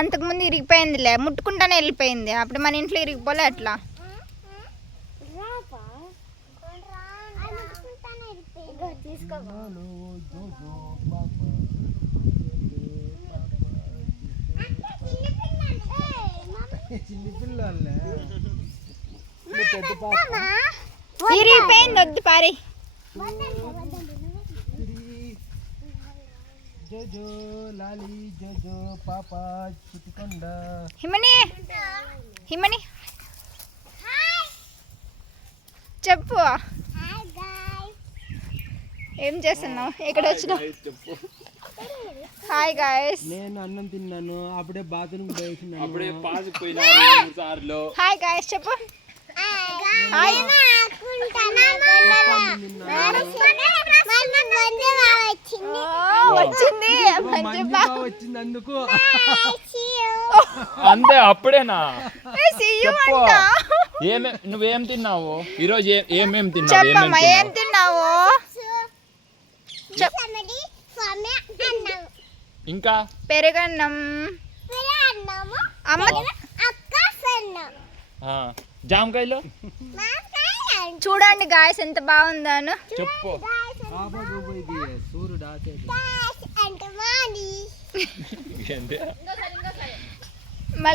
అంతకుముందు ఇరిగిపోయిందిలే, ముట్టుకుంటానే వెళ్ళిపోయింది. అప్పుడు మన ఇంట్లో ఇరిగిపోలే అట్లా. ఇరిగిపోయింది, వద్దు పారి. జోజో లాలి జోజో పాప చిటికొండ. హిమని హిమని చెప్పు, ఏం చేస్తున్నావు? ఎక్కడ వచ్చినావు? హాయ్ గాయ్స్, నేను అన్నం తిన్నాను, అప్పుడే బాత్రూమ్ పోయినాను. హాయ్ గాయ్స్ చెప్పు. హాయ్. వచ్చింది వచ్చింది అందుకు. అంతే, అప్పుడేనా? చెప్పు, నువ్వేం తిన్నావు ఈరోజు? ఏమేమి తిన్నావు? చెప్పమ్మా, ఏం తిన్నావు? ఇంకా పెరుగన్నం. అమ్మ జామకాయలు చూడండి గాయస్ ఎంత బాగుందాను. చెప్పు. సూర్యుడు